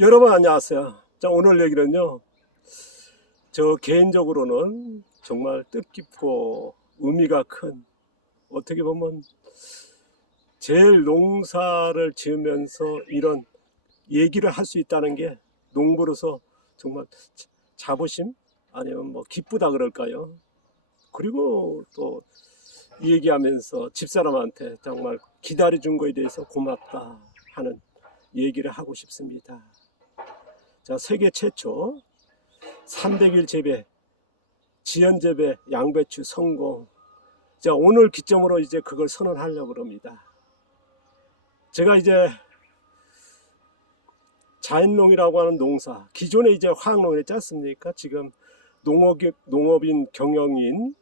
여러분 안녕하세요. 자 오늘 얘기는요. 저 개인적으로는 정말 뜻깊고 의미가 큰 어떻게 보면 제일 농사를 지으면서 이런 얘기를 할 수 있다는 게 농부로서 정말 자- 자부심 아니면 뭐 기쁘다 그럴까요? 그리고 또 얘기하면서 집사람한테 정말 기다려준 거에 대해서 고맙다 하는 얘기를 하고 싶습니다. 자, 세계 최초 300일 재배, 지연 재배, 양배추 성공. 자, 오늘 기점으로 이제 그걸 선언하려고 합니다. 제가 이제 자연농이라고 하는 농사, 기존에 이제 화학농을 했지 않습니까? 지금 농업, 농업인 경영인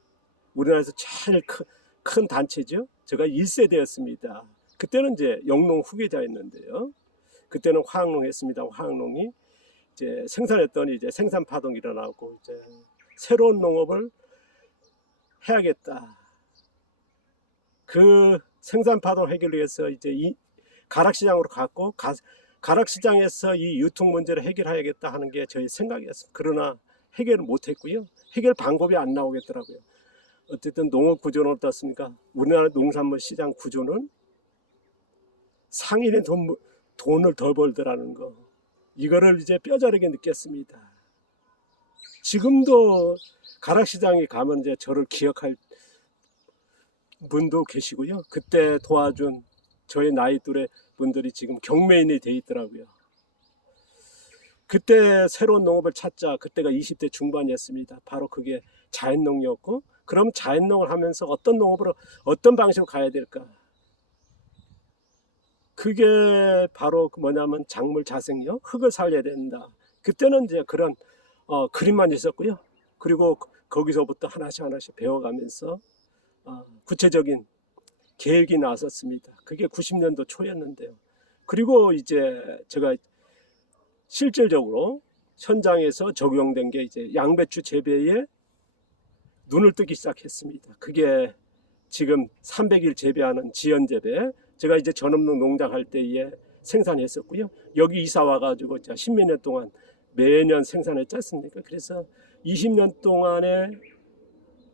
우리나라에서 제일 큰, 큰 단체죠. 제가 1세대였습니다. 그때는 이제 영농 후계자였는데요. 그때는 화학농 했습니다. 화학농이 이제 생산했더니 이제 생산 파동이 일어나고 이제 새로운 농업을 해야겠다. 그 생산 파동 해결을 위해서 이제 이 가락 시장으로 갔고 가, 가락 시장에서 이 유통 문제를 해결해야겠다 하는 게 저희 생각이었습니다. 그러나 해결을 못 했고요. 해결 방법이 안 나오겠더라고요. 어쨌든 농업 구조는 어떻습니까? 우리나라 농산물 시장 구조는 상인이 돈, 돈을 더 벌더라는 거. 이거를 이제 뼈저리게 느꼈습니다. 지금도 가락시장에 가면 이제 저를 기억할 분도 계시고요. 그때 도와준 저의 나이 또래 분들이 지금 경매인이 돼 있더라고요. 그때 새로운 농업을 찾자. 그때가 20대 중반이었습니다. 바로 그게 자연농이었고, 그럼 자연농을 하면서 어떤 농업으로, 어떤 방식으로 가야 될까? 그게 바로 그 뭐냐면 작물 자생력, 흙을 살려야 된다. 그때는 이제 그런 어, 그림만 있었고요. 그리고 거- 거기서부터 하나씩 하나씩 배워가면서 어, 구체적인 계획이 나섰습니다. 그게 90년도 초였는데요. 그리고 이제 제가 실질적으로 현장에서 적용된 게 이제 양배추 재배에 눈을 뜨기 시작했습니다. 그게 지금 300일 재배하는 지연 재배. 제가 이제 전업농 농장 할 때에 생산했었고요. 여기 이사 와가지고 제가 십몇 년 동안 매년 생산했지 않습니까? 그래서 20년 동안에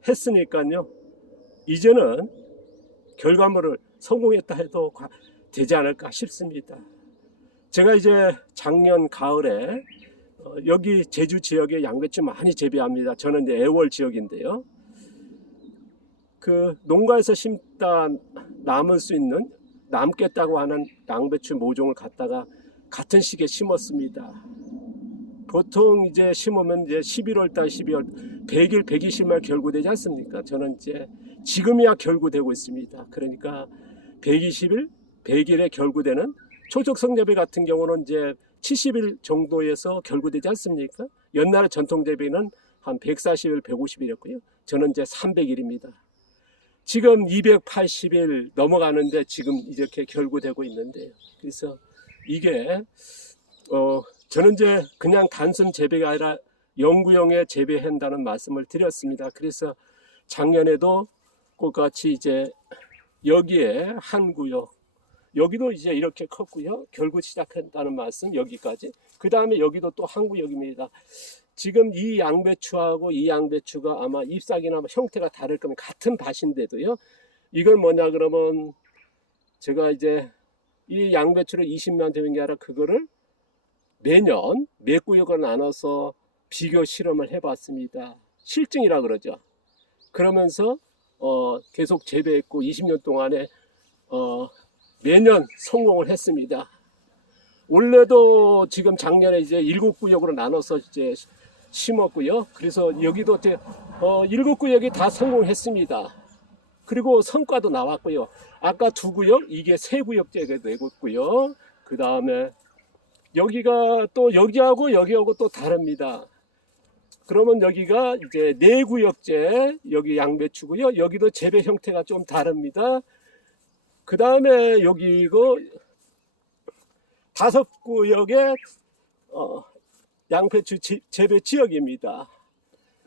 했으니까요. 이제는 결과물을 성공했다 해도 과- 되지 않을까 싶습니다. 제가 이제 작년 가을에 어, 여기 제주 지역에 양배추 많이 재배합니다. 저는 이제 애월 지역인데요. 그 농가에서 심다 남을 수 있는 남겠다고 하는 양배추 모종을 갖다가 같은 시기에 심었습니다. 보통 이제 심으면 이제 11월 달 12월 100일 120일 결구되지 않습니까? 저는 이제 지금이야 결구되고 있습니다. 그러니까 120일 100일에 결구되는 초적 성재배 같은 경우는 이제 70일 정도에서 결구되지 않습니까? 옛날 전통 재배는 한 140일, 150일이었고요. 저는 이제 300일입니다. 지금 280일 넘어가는데 지금 이렇게 결구되고 있는데요. 그래서 이게 어 저는 이제 그냥 단순 재배가 아니라 영구형에 재배한다는 말씀을 드렸습니다. 그래서 작년에도 똑같이 이제 여기에 한 구역 여기도 이제 이렇게 컸고요. 결국 시작했다는 말씀 여기까지. 그 다음에 여기도 또 한 구역입니다. 지금 이 양배추하고 이 양배추가 아마 잎사귀나 뭐 형태가 다를 거면 같은 밭인데도요. 이건 뭐냐 그러면 제가 이제 이 양배추를 20만 되는 게 아니라 그거를 매년 몇 구역을 나눠서 비교 실험을 해봤습니다. 실증이라 그러죠. 그러면서 어, 계속 재배했고 20년 동안에 어, 매년 성공을 했습니다. 원래도 지금 작년에 이제 일곱 구역으로 나눠서 이제 심었고요. 그래서 여기도 어, 일곱 구역이 다 성공했습니다. 그리고 성과도 나왔고요. 아까 두 구역 이게 세 구역째가 되고 있고요. 그 다음에 여기가 또 여기하고 여기하고 또 다릅니다. 그러면 여기가 이제 네 구역째 여기 양배추고요. 여기도 재배 형태가 좀 다릅니다. 그 다음에 여기 이거 다섯 구역의 어, 양배추 지- 재배 지역입니다.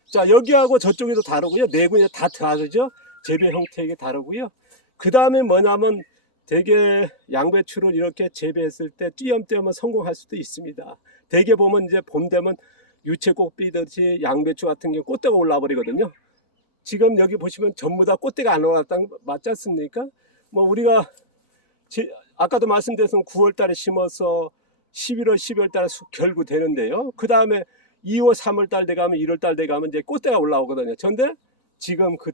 자 여기하고 저쪽에도 다르고요. 네 군데 다 다르죠. 재배 형태가 다르고요. 그 다음에 뭐냐면 대개 양배추를 이렇게 재배했을 때 띄엄띄엄은 성공할 수도 있습니다. 대개 보면 이제 봄 되면 유채꽃 피듯이 양배추 같은 경우 꽃대가 올라 버리거든요. 지금 여기 보시면 전부 다 꽃대가 안 올랐다는 거 맞지 않습니까? 뭐 우리가 제- 아까도 말씀드렸던 9월 달에 심어서 11월, 12월 달에 수- 결구 되는데요. 그 다음에 2월, 3월 달 돼가면 1월 달 돼가면 이제 꽃대가 올라오거든요. 그런데 지금 그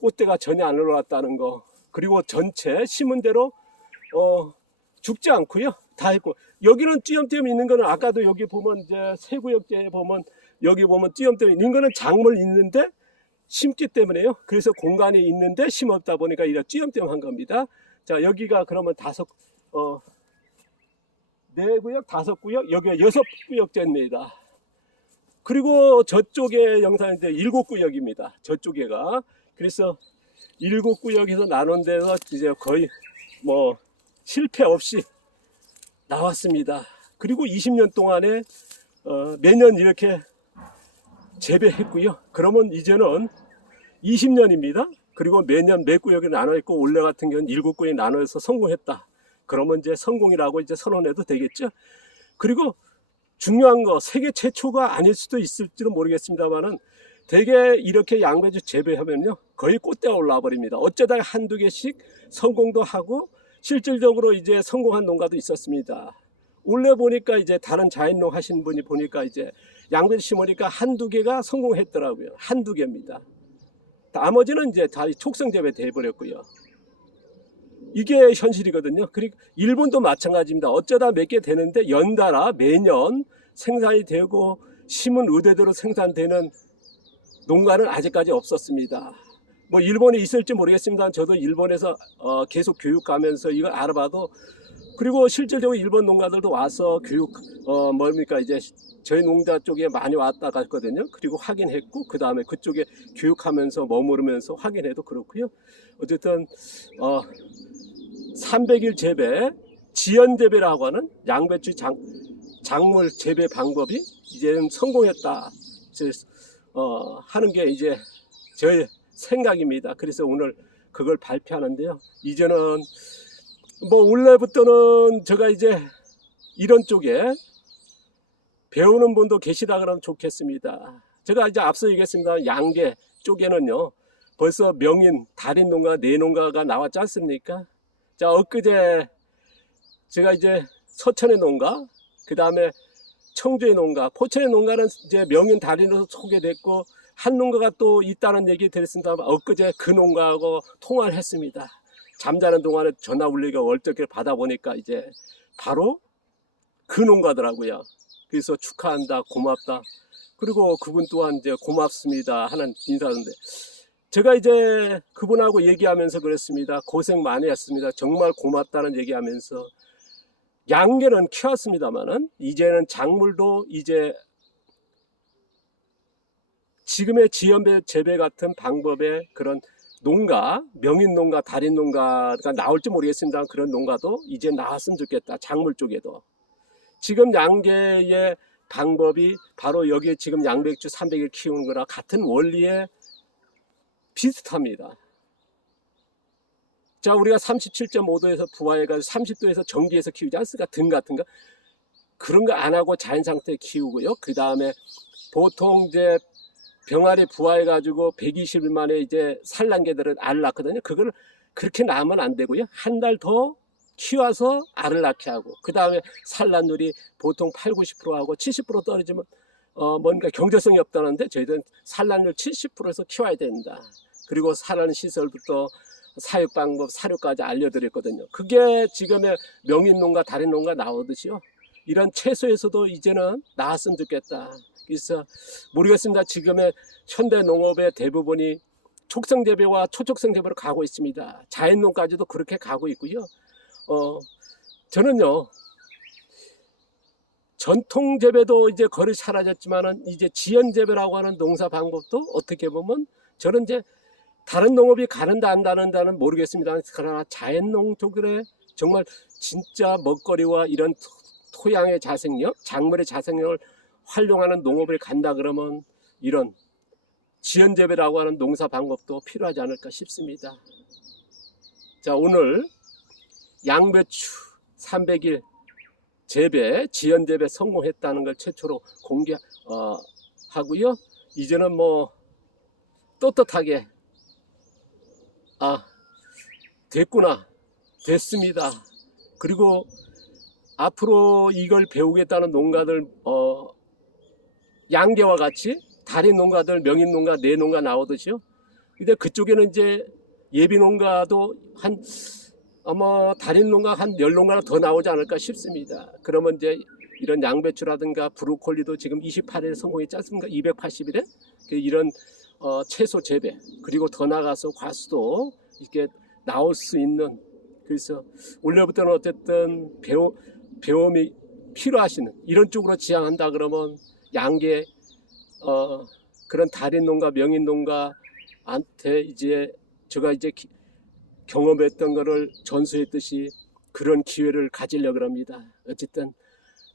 꽃대가 전혀 안 올라왔다는 거. 그리고 전체 심은 대로 어, 죽지 않고요. 다 했고 여기는 띄엄띄엄 있는 거는 아까도 여기 보면 이제 세구역제에 보면 여기 보면 띄엄띄엄 있는 거는 작물 있는데 심기 때문에요. 그래서 공간이 있는데 심었다 보니까 이렇게 띄엄띄엄 한 겁니다. 자 여기가 그러면 다섯 어, 네 구역 다섯 구역 여기가 여섯 구역제입니다. 그리고 저쪽에 영상인데 일곱 구역입니다. 저쪽에가 그래서 일곱 구역에서 나눈 데서 이제 거의 뭐 실패 없이 나왔습니다. 그리고 20년 동안에 어, 매년 이렇게 재배했고요. 그러면 이제는 20년입니다. 그리고 매년 몇 구역에 나눠 있고 올해 같은 경우는 일곱 구역에 나눠서 성공했다. 그러면 이제 성공이라고 이제 선언해도 되겠죠. 그리고 중요한 거 세계 최초가 아닐 수도 있을지는 모르겠습니다만은 대개 이렇게 양배추 재배하면요 거의 꽃대가 올라와 버립니다. 어쩌다 한두 개씩 성공도 하고 실질적으로 이제 성공한 농가도 있었습니다. 원래 보니까 이제 다른 자연농 하신 분이 보니까 이제 양배추 심으니까 한두 개가 성공했더라고요. 한두 개입니다. 나머지는 이제 다 촉성 재배 돼버렸고요. 이게 현실이거든요. 그리고 일본도 마찬가지입니다. 어쩌다 몇 개 되는데 연달아 매년 생산이 되고 심은 의대대로 생산되는 농가는 아직까지 없었습니다. 뭐 일본에 있을지 모르겠습니다. 저도 일본에서 어, 계속 교육 가면서 이걸 알아봐도 그리고 실질적으로 일본 농가들도 와서 교육 어 뭡니까 이제 저희 농자 쪽에 많이 왔다 갔거든요. 그리고 확인했고 그 다음에 그쪽에 교육하면서 머무르면서 확인해도 그렇고요. 어쨌든 어 300일 재배 지연 재배라고 하는 양배추 장, 작물 재배 방법이 이제는 성공했다. 어, 하는 게 이제 저의 생각입니다. 그래서 오늘 그걸 발표하는데요. 이제는 뭐 원래부터는 제가 이제 이런 쪽에 배우는 분도 계시다 그러면 좋겠습니다. 제가 이제 앞서 얘기했습니다. 양계 쪽에는요. 벌써 명인 달인 농가, 내 농가가 나왔지 않습니까? 자, 엊그제 제가 이제 서천의 농가, 그 다음에 청주의 농가, 포천의 농가는 이제 명인 달인으로 소개됐고, 한 농가가 또 있다는 얘기 들었습니다. 엊그제 그 농가하고 통화를 했습니다. 잠자는 동안에 전화 울리가 얼떨결 받아보니까 이제 바로 그 농가더라고요. 그래서 축하한다, 고맙다. 그리고 그분 또한 이제 고맙습니다 하는 인사인데 제가 이제 그분하고 얘기하면서 그랬습니다. 고생 많이 했습니다. 정말 고맙다는 얘기하면서 양계는 키웠습니다만은 이제는 작물도 이제 지금의 지연배 재배 같은 방법의 그런 농가, 명인 농가, 달인 농가가 나올지 모르겠습니다. 그런 농가도 이제 나왔으면 좋겠다. 작물 쪽에도. 지금 양계의 방법이 바로 여기에 지금 양백주 300일 키우는 거랑 같은 원리에 비슷합니다. 자, 우리가 37.5도에서 부화해가지고 30도에서 전기에서 키우지 않습니까? 등 같은 거. 그런 거 안 하고 자연 상태에 키우고요. 그 다음에 보통 이제 병아리 부화해가지고 120일 만에 이제 산란개들은 알을 낳거든요. 그걸 그렇게 낳으면 안 되고요. 한 달 더 키워서 알을 낳게 하고 그 다음에 산란율이 보통 8, 90% 하고 70% 떨어지면 어 뭔가 경제성이 없다는데 저희들은 산란율 70%에서 키워야 된다. 그리고 산란 시설부터 사육 방법, 사료까지 알려드렸거든요. 그게 지금의 명인농가, 달인농가 나오듯이요. 이런 채소에서도 이제는 나왔으면 좋겠다. 그래서 모르겠습니다. 지금의 현대 농업의 대부분이 촉성 재배와 초촉성 재배로 가고 있습니다. 자연농까지도 그렇게 가고 있고요. 어, 저는요, 전통 재배도 이제 거의 사라졌지만은 이제 지연 재배라고 하는 농사 방법도 어떻게 보면 저는 이제 다른 농업이 가는다 안 가는다는 모르겠습니다. 그러나 자연농 쪽에 정말 진짜 먹거리와 이런 토- 토양의 자생력, 작물의 자생력을 활용하는 농업을 간다 그러면 이런 지연 재배라고 하는 농사 방법도 필요하지 않을까 싶습니다. 자, 오늘 양배추 300일 재배, 지연 재배 성공했다는 걸 최초로 공개 어, 하고요. 이제는 뭐 떳떳하게 아 됐구나 됐습니다. 그리고 앞으로 이걸 배우겠다는 농가들 어 양계와 같이 다른 농가들 명인 농가 내 농가 나오듯이요. 근데 그쪽에는 이제 예비 농가도 한 아마 다른 농가 한 열 농가나 더 나오지 않을까 싶습니다. 그러면 이제 이런 양배추라든가 브로콜리도 지금 28일에 성공했지 않습니까? 280일에 이런 어, 채소 재배 그리고 더 나가서 과수도 이렇게 나올 수 있는 그래서 올해부터는 어쨌든 배우 배움이 필요하시는 이런 쪽으로 지향한다 그러면 양계 어, 그런 달인 농가 명인 농가한테 이제 제가 이제 기- 경험했던 거를 전수했듯이 그런 기회를 가지려고 합니다. 어쨌든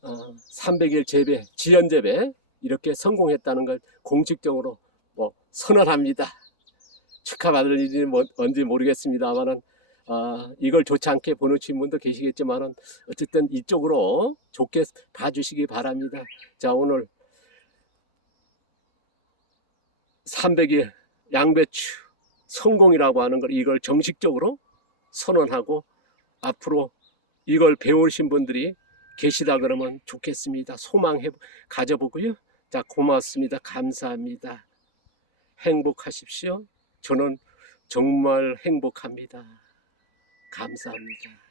어, 300일 재배, 지연 재배 이렇게 성공했다는 걸 공식적으로 뭐 선언합니다. 축하받을 일이 뭐- 뭔지 모르겠습니다만은 어, 이걸 좋지 않게 보는 분도 계시겠지만은 어쨌든 이쪽으로 좋게 봐주시기 바랍니다. 자 오늘 300일 양배추 성공이라고 하는 걸 이걸 정식적으로 선언하고 앞으로 이걸 배우신 분들이 계시다 그러면 좋겠습니다. 소망해 가져보고요. 자 고맙습니다. 감사합니다. 행복하십시오. 저는 정말 행복합니다. 감사합니다.